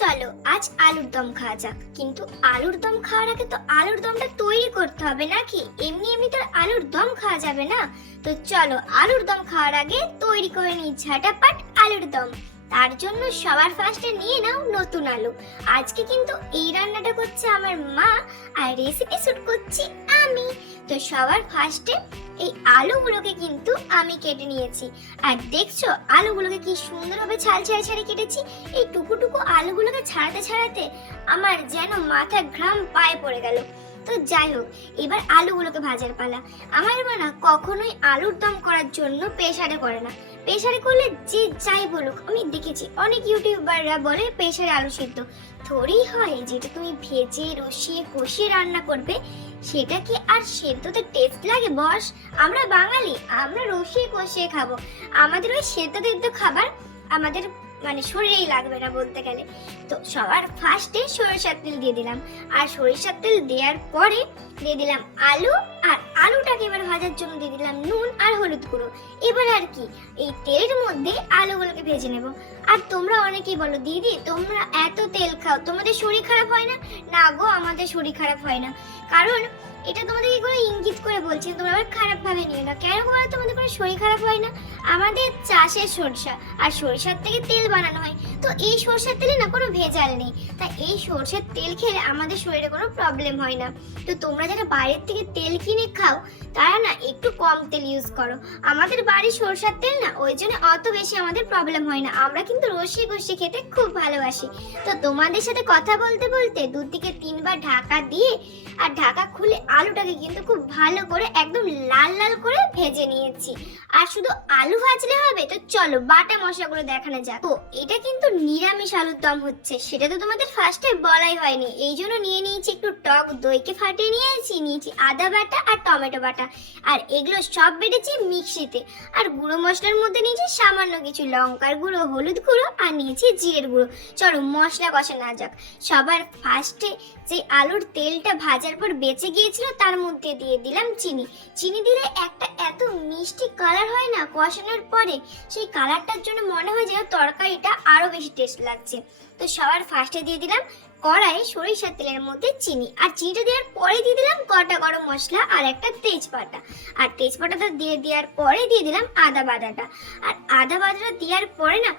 চলো আজ আলুর দম খাওয়া যাক। কিন্তু আলুর দম খাওয়ার আগে তো আলুর দমটা তৈরি করতে হবে নাকি? এমনি এমনি তো আর আলুর দম খাওয়া যাবে না। তো চলো আলুর দম খাওয়ার আগে তৈরি করে নিই ঝাটাপাট আলুর দম। তার জন্য সবার ফার্স্টে নিয়ে নাও নতুন আলু। আজকে কিন্তু এই রান্নাটা করছে আমার মা আর রেসিপি শুট করছি আমি। তো সবার ফার্স্টে এই আলুগুলোকে কিন্তু আমি কেটে নিয়েছি। আর দেখছো আলুগুলোকে কি সুন্দরভাবে ছাল ছাড়ি কেটেছি। এই টুকু আলুগুলোকে ছাড়াতে ছাড়াতে আমার যেন মাথা ঘাম পায়ে পড়ে গেল। তো যাই হোক, এবার আলুগুলোকে ভাজার পালা। আমার মা না কখনোই আলুর দম করার জন্য প্রেসারে করে না। প্রেসারে করলে যে যাই বলুক, আমি দেখেছি অনেক ইউটিউবাররা বলে প্রেসারে আলু সিদ্ধ থোড়ি হয়। যেটা তুমি ভেজে রসিয়ে কষিয়ে রান্না করবে সেটা কি আর সেদ্ধতে টেস্ট লাগে বস? আমরা বাঙালি, আমরা রসিয়ে কষিয়ে খাবো। আমাদের ওই সেদ্ধ তেদ্ধ খাবার আমাদের মানে শরীরেই লাগবে না বলতে গেলে। তো সবার ফার্স্টে সরিষার তেল দিয়ে দিলাম। আর সরিষার তেল দেওয়ার পরে দিয়ে দিলাম আলু। আর আলুটাকে এবার ভাজার জন্য দিয়ে দিলাম নুন আর হলুদ গুঁড়ো। এবার আর কি এই তেলের মধ্যে আলুগুলোকে ভেজে নেব। আর তোমরা অনেকেই বলো দিদি তোমরা এত তেল খাও, তোমাদের শরীর খারাপ হয় না? না গো, আমাদের শরীর খারাপ হয় না। কারণ এটা তোমাদেরকে কোনো ইঙ্গিত করে বলছি, তোমরা আবার খারাপ ভাবে নিও না। কেন বলো তোমাদের কোনো শরীর খারাপ হয় না? আমাদের চাষের সরষা, আর সরিষার থেকে তেল বানানো হয়। তো এই সরষার তেলে না কোনো ভেজাল নেই, তাই এই সরষের তেল খেলে আমাদের শরীরে কোনো প্রবলেম হয় না। তো তোমরা যারা বাইরের থেকে তেল কিনে খাও তারা না একটু কম তেল ইউজ করো। আমাদের বাড়ির সরষার তেল না, ওই জন্য অত বেশি আমাদের প্রবলেম হয় না। আমরা কিন্তু রসিয়ে কষিয়ে খেতে খুব ভালোবাসি। তো তোমাদের সাথে কথা বলতে বলতে 2 থেকে 3 বার ঢাকা দিয়ে আর ঢাকা খুলে আলুটাকে কিন্তু খুব ভালো করে একদম লাল লাল করে ভেজে নিয়েছি। আর শুধু আলু ভাজলে হবে? তো চলো বাটা মশলাগুলো দেখানো যাক। তো এটা কিন্তু নিরামিষ আলুর দম হচ্ছে, সেটা তো তোমাদের ফার্স্টে বলাই হয়নি। এই জন্য নিয়ে নিয়েছি একটু টক দইকে ফাটিয়ে নিয়েছি আদা বাটা আর টমেটো বাটা। আর এগুলো সব বেটেছি মিক্সিতে। আর গুঁড়ো মশলার মধ্যে নিয়েছি সামান্য কিছু লঙ্কার গুঁড়ো, হলুদ গুঁড়ো আর নিয়েছি জিরের গুঁড়ো। চলো মশলা কষা না যাক। সবার ফার্স্টে যে আলুর তেলটা ভাজার পর বেঁচে গিয়েছিল তার মধ্যে দিয়ে দিলাম চিনি। চিনি দিলে একটা এত মিষ্টি কালার হয় না কষানোর পরে, সেই কালারটার জন্য মনে হয় যেন তরকারিটা আরো বেশি টেস্ট লাগছে। তো সবার ফার্স্টে দিয়ে দিলাম কড়াইয়ে সরিষার তেলের মধ্যে চিনি। আর চিনিটা দেওয়ার পরে দিয়ে দিলাম গোটা গরম মশলা আর একটা তেজপাতা। আর তেজপাতাটা দিয়ে দেওয়ার পরে দিয়ে দিলাম আদা বাটাটা। আর আদা বাটাটা দেওয়ার পরে না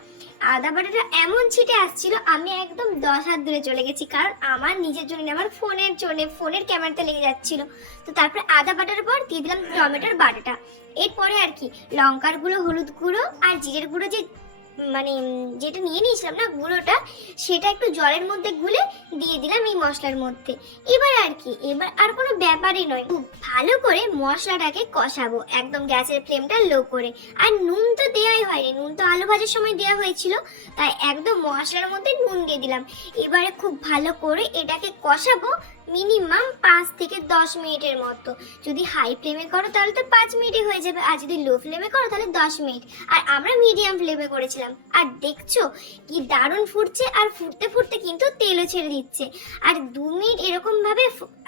আদা বাটাটা এমন ছিটে আসছিল, আমি একদম 10 হাত দূরে চলে গেছি। কারণ আমার নিজের জন্য আমার ফোনের জন্য, ফোনের ক্যামেরাতে লেগে যাচ্ছিল। তো তারপরে আদা বাটার পর দিয়ে দিলাম টমেটোর বাটাটা। এরপরে আর কি লঙ্কার গুঁড়ো, হলুদ গুঁড়ো আর জিরের গুঁড়ো যে মানে যেটা নিয়ে নিয়েছিলাম না গুঁড়োটা, সেটা একটু জলের মধ্যে গুলে দিয়ে দিলাম এই মশলার মধ্যে। এবার আর কি, এবার আর কোনো ব্যাপারই নয়, খুব ভালো করে মশলাটাকে কষাবো একদম গ্যাসের ফ্লেমটা লো করে। আর নুন তো দেওয়াই হয়নি, নুন তো আলু ভাজার সময় দেওয়া হয়েছিল, তাই একদম মশলার মধ্যে নুন দিয়ে দিলাম। এবারে খুব ভালো করে এটাকে কষাবো মিনিমাম 5 থেকে 10 মিনিটের মতো। যদি হাই ফ্লেমে করো তাহলে তো 5 মিনিটে হয়ে যাবে, আর যদি লো ফ্লেমে করো তাহলে 10 মিনিট। আর আমরা মিডিয়াম ফ্লেমে করেছিলাম। আর দেখছো কি দারুণ ফুটছে, আর ফুটতে ফুটতে কিন্তু তেলও ছেড়ে দিচ্ছে। আর 2 মিনিট এরকম ভাবে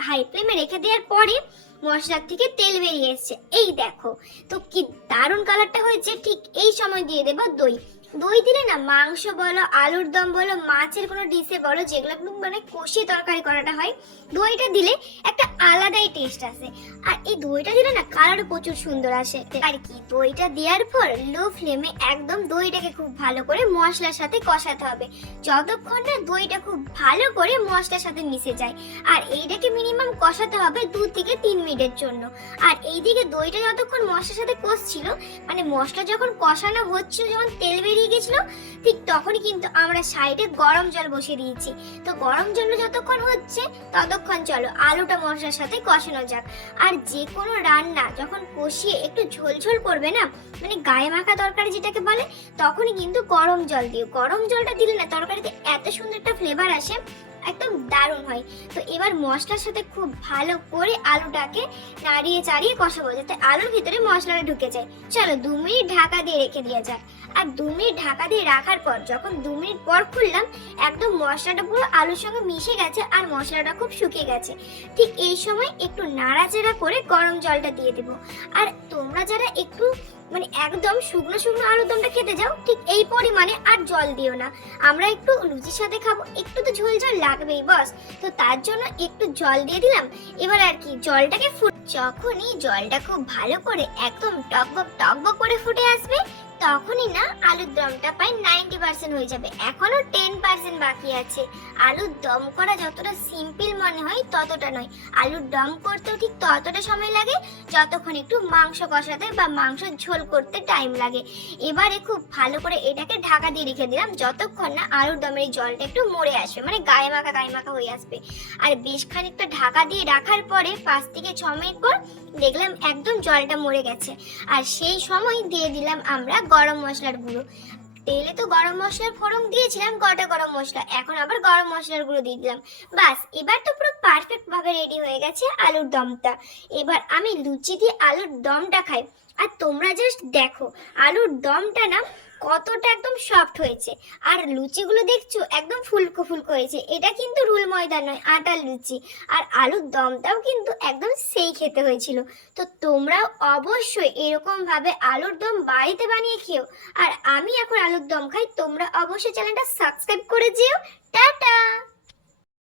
হাই ফ্লেমে রেখে দেওয়ার পরে মশলার থেকে তেল বেরিয়ে এসছে, এই দেখো। তো কি দারুণ কালারটা হয়েছে। ঠিক এই সময় দিয়ে দেবো দই। দই দিলে না মাংস বলো, আলুর দম বলো, মাছের কোনো ডিশে বলো, যেগুলো মানে কষিয়ে তরকারি করাটা হয়, দইটা দিলে একটা আলাদাই টেস্ট আসে। আর এই দইটা দিলে না কালারও প্রচুর সুন্দর আসে। আর কি দইটা দেওয়ার পর লো ফ্লেমে একদম দইটাকে খুব ভালো করে মশলার সাথে কষাতে হবে, যতক্ষণ না দইটা খুব ভালো করে মশলার সাথে মিশে যায়। আর এইটাকে মিনিমাম কষাতে হবে 2 থেকে 3 মিনিটের জন্য। আর এইদিকে দইটা যতক্ষণ মশলার সাথে কষছিল, মানে মশলা যখন কষানো হচ্ছিল, যখন তেল বেরিয়ে গেছিল, ঠিক তখনই কিন্তু আমরা সাইডে গরম জল বসিয়ে দিয়েছি। তো গরম জল যতক্ষণ হচ্ছে ততক্ষণ চলো আলুটা মশলার সাথে কষানো যাক। আর যে কোনো রান্না যখন কষিয়ে একটু ঝোল করবে না, মানে গায়ে মাখা তরকারি যেটাকে বলে, তখনই কিন্তু গরম জল দিও। গরম জলটা দিলে না তরকারিতে এত সুন্দর একটা ফ্লেভার আসে, একদম দারুণ হয়। তো এবার মশলার সাথে খুব ভালো করে আলুটাকে নাড়িয়ে চাড়িয়ে কষাবো, যাতে আলুর ভিতরে মশলাটা ঢুকে যায়। চলো 2 মিনিট ঢাকা দিয়ে রেখে দেওয়া যাক। আর 2 মিনিট ঢাকা দিয়ে রাখার পর যখন 2 মিনিট পর খুললাম, একদম মশলাটা পুরো আলুর সঙ্গে মিশে গেছে আর মশলাটা খুব শুকিয়ে গেছে। ঠিক এই সময় একটু নাড়াচাড়া করে গরম জলটা দিয়ে দেবো। আর তোমরা যারা একটু মানে একদম শুকনো শুকনো আলুর দমটা খেতে যাও ঠিক এই পরিমাণে, আর জল দিও না। আমরা একটু লুচির সাথে খাবো, একটু তো ঝোল ঝোল লাগবেই বস, তো তার জন্য একটু জল দিয়ে দিলাম। এবার আর কি জলটাকে যখনই জলটা খুব ভালো করে একদম টকবক করে ফুটে আসবে, তখনই না আলুর দমটা প্রায় 90% হয়ে যাবে, এখনো 10% বাকি আছে। আলুর দম করা যতটা সিম্পল মনে হয় ততটা নয়, আলুর দম করতেও ঠিক ততটা সময় লাগে যতক্ষণ একটু মাংস কষাতে বা মাংস ঝোল করতে টাইম লাগে। এবারে খুব ভালো করে এটাকে ঢাকা দিয়ে রেখে দিলাম যতক্ষণ না আলুর দমের এই জলটা একটু মরে আসবে, মানে গায়ে মাখা হয়ে আসবে। আর বেশ খানিকটা ঢাকা দিয়ে রাখার পরে 5 থেকে 6 মিনিট পর দেখলাম একদম জলটা মরে গেছে। আর সেই সময় দিয়ে দিলাম আমরা গরম মশলার গুঁড়ো। তেলে তো গরম মশলার ফোড়ন দিয়েছিলাম, গোটা গরম মশলা, এখন আবার গরম মশলার গুঁড়ো দিয়ে দিলাম। বাস, এবার তো পুরো পারফেক্ট ভাবে রেডি হয়ে গেছে আলুর দমটা। এবার আমি লুচি দিয়ে আলুর দমটা খাই, আর তোমরা জাস্ট দেখো আলুর দমটা না কতটা একদম সফট হয়েছে, আর লুচিগুলো দেখছো একদম ফুলকো ফুলকো হয়েছে। এটা কিন্তু রুল ময়দা নয়, আটার লুচি। আর আলুর দমটাও কিন্তু একদম সেই খেতে হয়েছিল। তো তোমরাও অবশ্যই এরকম ভাবে আলুর দম বাড়িতে বানিয়ে খেও। আর আমি এখন আলুর দম খাই, তোমরা অবশ্যই চ্যানেলটা সাবস্ক্রাইব করে যেও। টাটা।